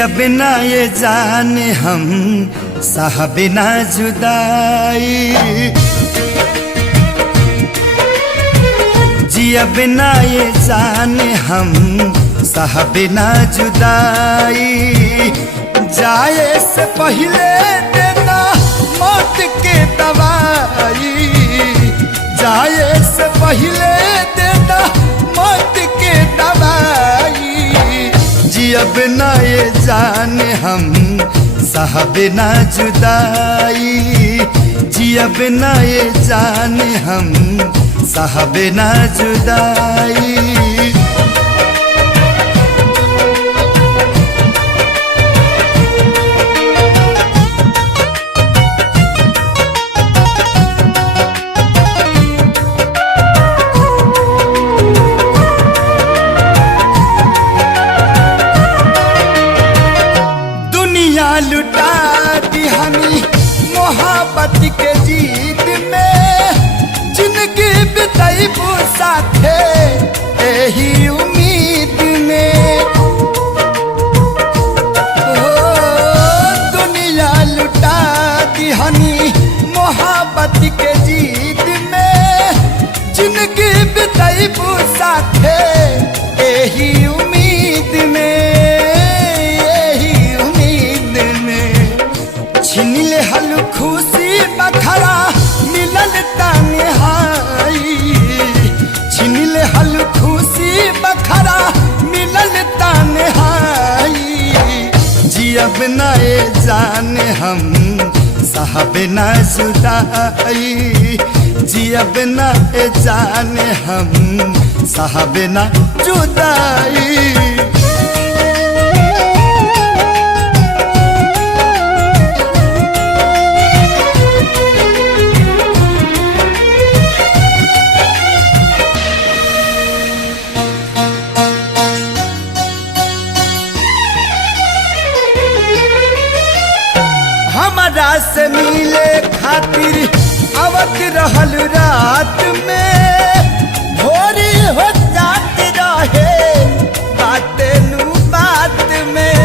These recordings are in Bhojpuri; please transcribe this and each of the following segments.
जिया बिना ये जाने हम सहा बिना जुदाई, जिया बिना ये जाने हम सहा बिना जुदाई। जाए से पहले देना मौत के दवाई, जाए से पहले देना मौत के दवाई। जिया बिना ये जाने हम सहा बिना जुदाई, जिया बिना ये जाने हम सहा बिना जुदाई। लुटा दी हमी मोहब्बत के जीत में, जिंदगी बिताई साथे यही उम्मीद में। दुनिया लुटा दी हमी मोहब्बत के जीत में, जिंदगी बिताई साथे यही उम्मीद में। छिनिले हल खुशी बखरा मिलल तन्हाई, छिनिले हल खुशी बखरा मिलल तन्हाई। जिया बिना ये जाने हम सहा बिना जुदाई, जिया बिना ये जाने हम सहा बिना जुदाई। हमारा से मिले खातिर आवत रहल रात में, भोरी हो जात रहे बात नू बात में।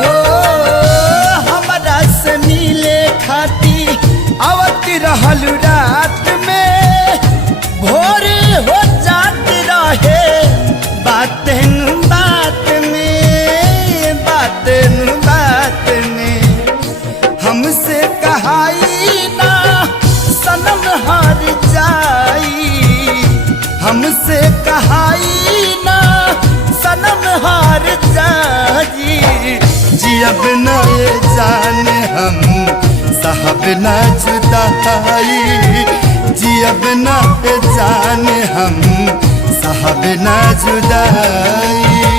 हो हमारा से मिले खातिर आवत रहल रात में, भोरी हो जात रहे बात नू बात में, बात नू बात में। हमसे कहाई ना सनम हार जाई, हमसे कहाई ना सनम हार जाई। जिया बिना ये जाने हम सहा बिना जुदाई, जिया बिना ये जाने हम सहा बिना जुदाई।